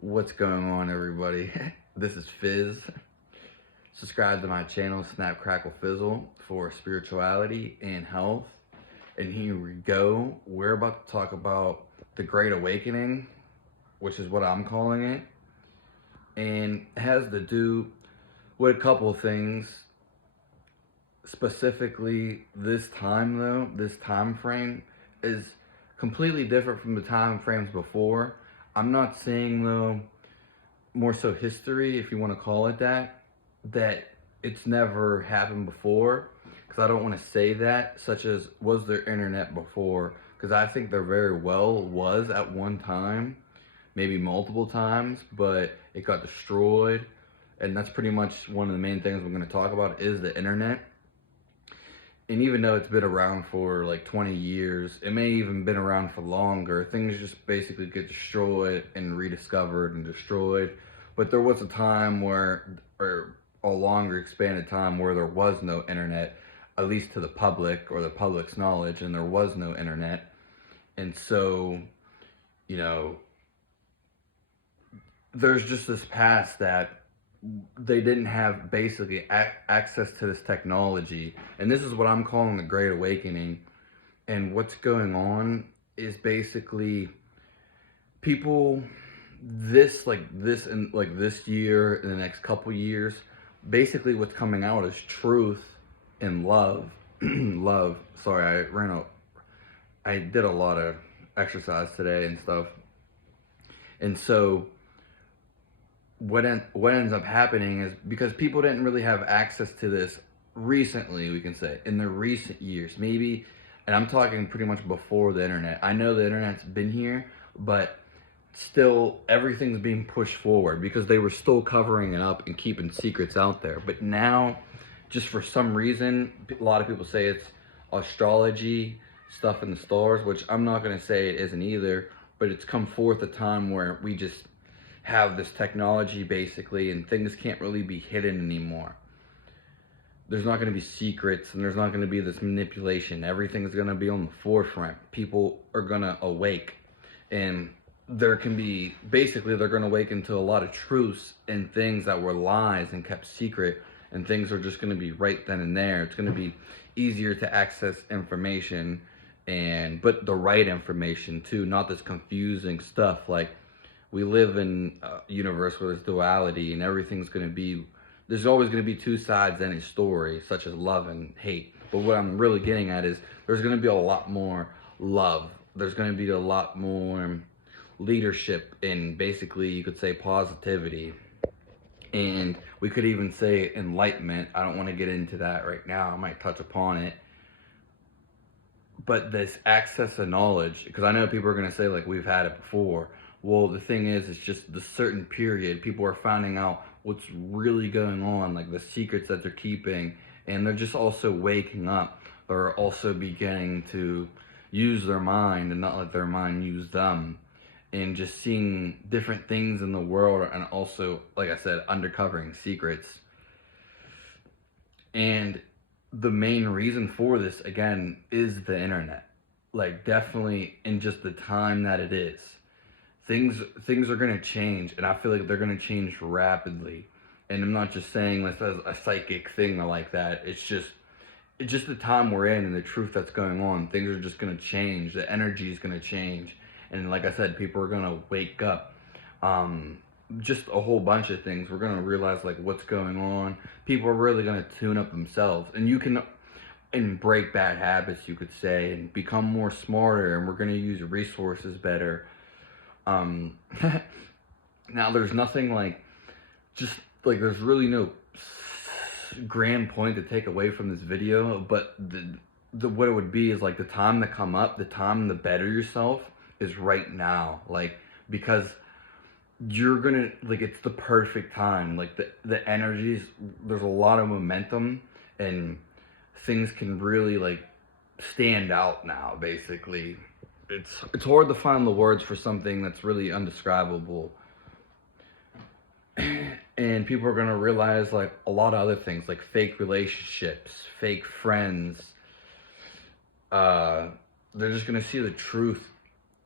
What's going on, everybody? This is Fizz. Subscribe to my channel, Snap Crackle Fizzle, for spirituality and health. And here we go. We're about to talk about the Great Awakening, which is what I'm calling it. And it has to do with a couple of things. Specifically, this time though, this time frame is completely different from the time frames before. I'm not saying though, more so history, if you want to call it that it's never happened before, because I don't want to say that, such as was there internet before, because I think there very well was at one time, maybe multiple times, but it got destroyed. And that's pretty much one of the main things we're going to talk about is the internet. And even though it's been around for like 20 years, it may even been around for longer, things just basically get destroyed and rediscovered and destroyed. But there was a time where, or a longer expanded time, where there was no internet, at least to the public or the public's knowledge, and there was no internet. And so, you know, there's just this past that they didn't have basically access to this technology, and this is what I'm calling the Great Awakening. And what's going on is basically people this year, in the next couple years, basically what's coming out is truth and love. Love. Sorry, I did a lot of exercise today and stuff, and so what ends up happening is, because people didn't really have access to this recently, we can say in the recent years, maybe, and I'm talking pretty much before the internet. I know the internet's been here, but still everything's being pushed forward because they were still covering it up and keeping secrets out there. But now, just for some reason, a lot of people say it's astrology, stuff in the stars, which I'm not going to say it isn't either, but it's come forth a time where we just have this technology basically, and things can't really be hidden anymore. There's not going to be secrets, and there's not going to be this manipulation. Everything's going to be on the forefront. People are going to awake, and there can be, basically they're going to awaken to a lot of truths and things that were lies and kept secret, and things are just going to be right then and there. It's going to be easier to access information, but the right information too, not this confusing stuff. Like, we live in a universe where there's duality, and there's always going to be two sides to any story, such as love and hate. But what I'm really getting at is there's going to be a lot more love. There's going to be a lot more leadership, and basically you could say positivity. And we could even say enlightenment. I don't want to get into that right now. I might touch upon it. But this access to knowledge, because I know people are going to say, like, we've had it before. Well, the thing is, it's just the certain period. People are finding out what's really going on, like the secrets that they're keeping, and they're just also waking up. They're also beginning to use their mind and not let their mind use them, and just seeing different things in the world, and also, like I said, uncovering secrets. And the main reason for this, again, is the internet. Like, definitely in just the time that it is. Things are going to change, and I feel like they're going to change rapidly. And I'm not just saying this as a psychic thing or like that. It's just the time we're in and the truth that's going on. Things are just going to change. The energy is going to change. And like I said, people are going to wake up. Just a whole bunch of things. We're going to realize, like, what's going on. People are really going to tune up themselves. And break bad habits, you could say, and become more smarter. And we're going to use resources better. Now there's nothing there's really no grand point to take away from this video, but what it would be is, like, the time to come up, the time to better yourself is right now. Like, because you're gonna, like, it's the perfect time. Like, the energies, there's a lot of momentum, and things can really, like, stand out now, basically. It's hard to find the words for something that's really undescribable. And people are going to realize, like, a lot of other things, like fake relationships, fake friends. They're just going to see the truth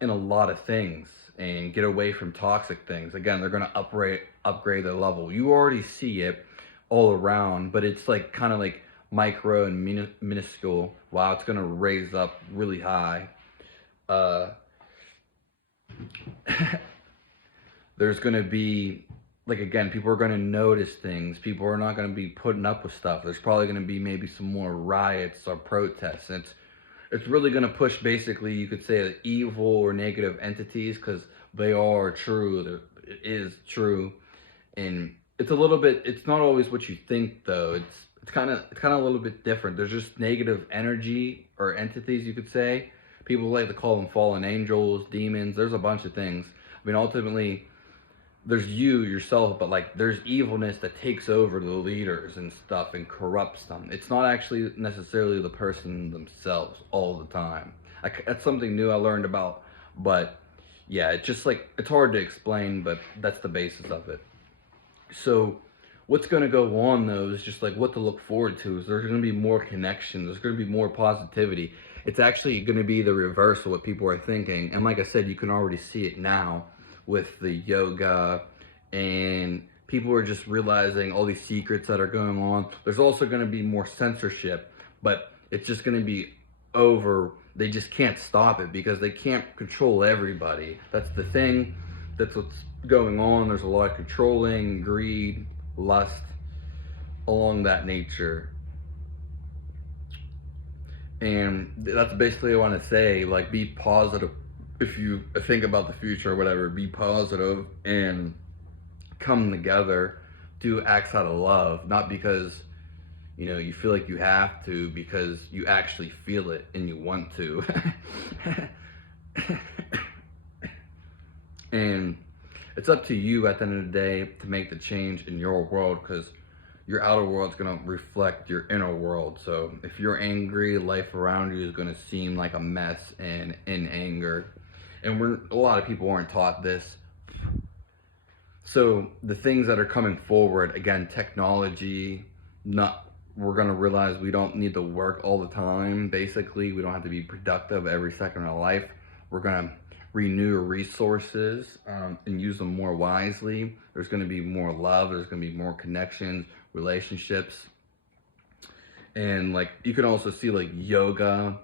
in a lot of things. and get away from toxic things. Again, they're going to upgrade their level. You already see it all around, but it's like kind of like micro and minuscule. Wow, it's going to raise up really high. Uh, there's going to be, like, again, people are going to notice things. People are not going to be putting up with stuff. There's probably going to be maybe some more riots or protests. And it's really going to push, basically, you could say, evil or negative entities, because they are true. It is true. And it's a little bit, it's not always what you think, though. It's kind of a little bit different. There's just negative energy or entities, you could say. People like to call them fallen angels, demons. There's a bunch of things. I mean, ultimately, there's you yourself, but like there's evilness that takes over the leaders and stuff and corrupts them. It's not actually necessarily the person themselves all the time. That's something new I learned about, but yeah, it's just like, it's hard to explain, but that's the basis of it. So what's going to go on, though, is just like what to look forward to. Is there's going to be more connection. There's going to be more positivity. It's actually going to be the reverse of what people are thinking. And like I said, you can already see it now with the yoga, and people are just realizing all these secrets that are going on. There's also going to be more censorship, but it's just going to be over. They just can't stop it because they can't control everybody. That's the thing. That's what's going on. There's a lot of controlling, greed, lust, along that nature. And that's basically what I want to say. Like, be positive. If you think about the future or whatever, be positive and come together. Do acts out of love, not because you feel like you have to, because you actually feel it and you want to. And it's up to you at the end of the day to make the change in your world, because your outer world's going to reflect your inner world. So if you're angry, life around you is going to seem like a mess and in anger. And a lot of people aren't taught this. So the things that are coming forward, again, technology, we're going to realize we don't need to work all the time. Basically, we don't have to be productive every second of our life. We're going to renew resources and use them more wisely. There's going to be more love. There's going to be more connections, relationships. And like, you can also see like yoga,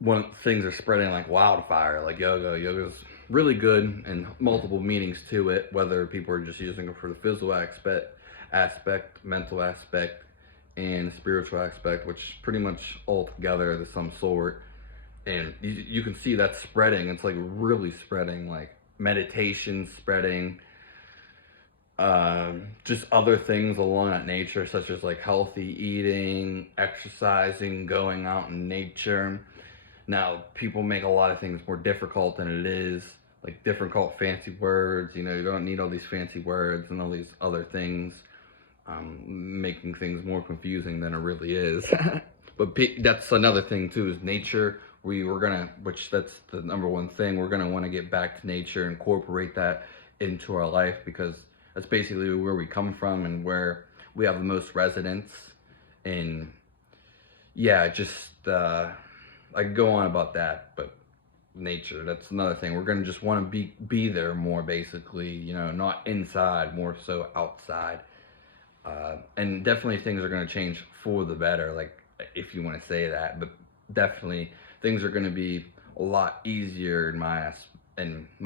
when things are spreading like wildfire. Like yoga's really good, and multiple meanings to it, whether people are just using it for the physical aspect, mental aspect, and spiritual aspect, which pretty much all together to some sort. And you can see that spreading. It's like really spreading, like meditation spreading, just other things along that nature, such as like healthy eating, exercising, going out in nature. Now, people make a lot of things more difficult than it is, like difficult fancy words. You don't need all these fancy words and all these other things, making things more confusing than it really is. But that's another thing too, is nature. Which that's the number one thing, we're gonna want to get back to nature, incorporate that into our life, because that's basically where we come from and where we have the most resonance. And yeah, I could go on about that, but nature, that's another thing. We're gonna just want to be there more, basically, not inside, more so outside. And definitely things are gonna change for the better, like, if you want to say that. But definitely things are gonna be a lot easier in my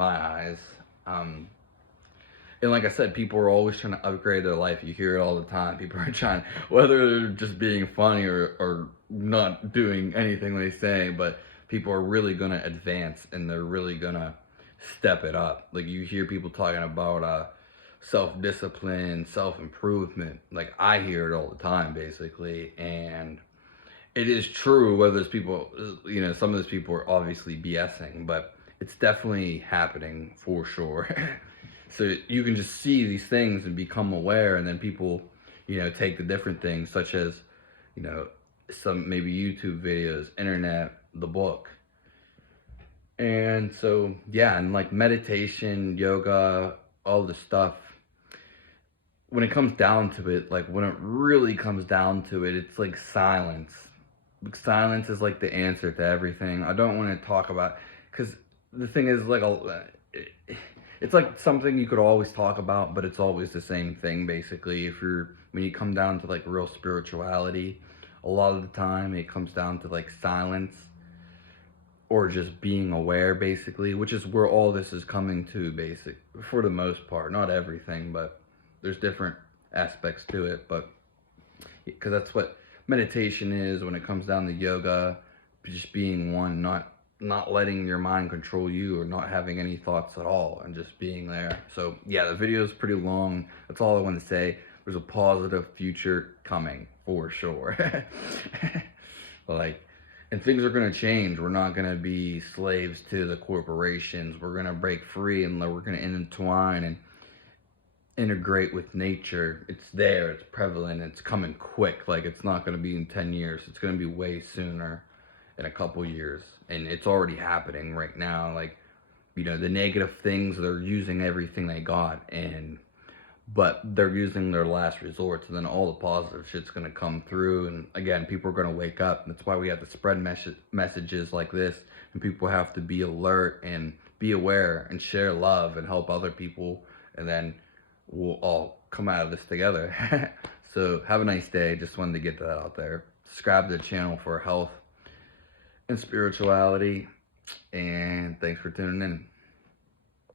eyes. And like I said, people are always trying to upgrade their life. You hear it all the time. People are trying, whether they're just being funny or not doing anything they say, but people are really going to advance, and they're really going to step it up. Like, you hear people talking about self-discipline, self-improvement. Like, I hear it all the time, basically. And it is true, whether there's people, some of those people are obviously BSing, but it's definitely happening for sure. So you can just see these things and become aware, and then people, take the different things, such as, some maybe YouTube videos, internet, the book. And so, yeah, and like meditation, yoga, all the stuff, when it comes down to it, like when it really comes down to it, it's like silence. Silence is like the answer to everything. I don't want to talk about, because the thing is, like, it's like something you could always talk about, but it's always the same thing basically. If you're when you come down to like real spirituality, a lot of the time it comes down to like silence or just being aware basically, which is where all this is coming to basic for the most part. Not everything, but there's different aspects to it, but because that's what meditation is when it comes down to yoga, just being one, not letting your mind control you or not having any thoughts at all and just being there. So yeah, the video is pretty long. That's all I want to say. There's a positive future coming for sure. Like, and things are going to change. We're not going to be slaves to the corporations. We're going to break free and we're going to intertwine and integrate with nature. It's there, it's prevalent, it's coming quick. Like, it's not going to be in 10 years, it's going to be way sooner, in a couple years. And it's already happening right now. Like, you know, the negative things, they're using everything they got, and but they're using their last resorts, and then all the positive shit's going to come through. And again, people are going to wake up. That's why we have to spread messages like this, and people have to be alert and be aware and share love and help other people, and then we'll all come out of this together. So have a nice day. Just wanted to get that out there. Subscribe to the channel for health and spirituality, and thanks for tuning in.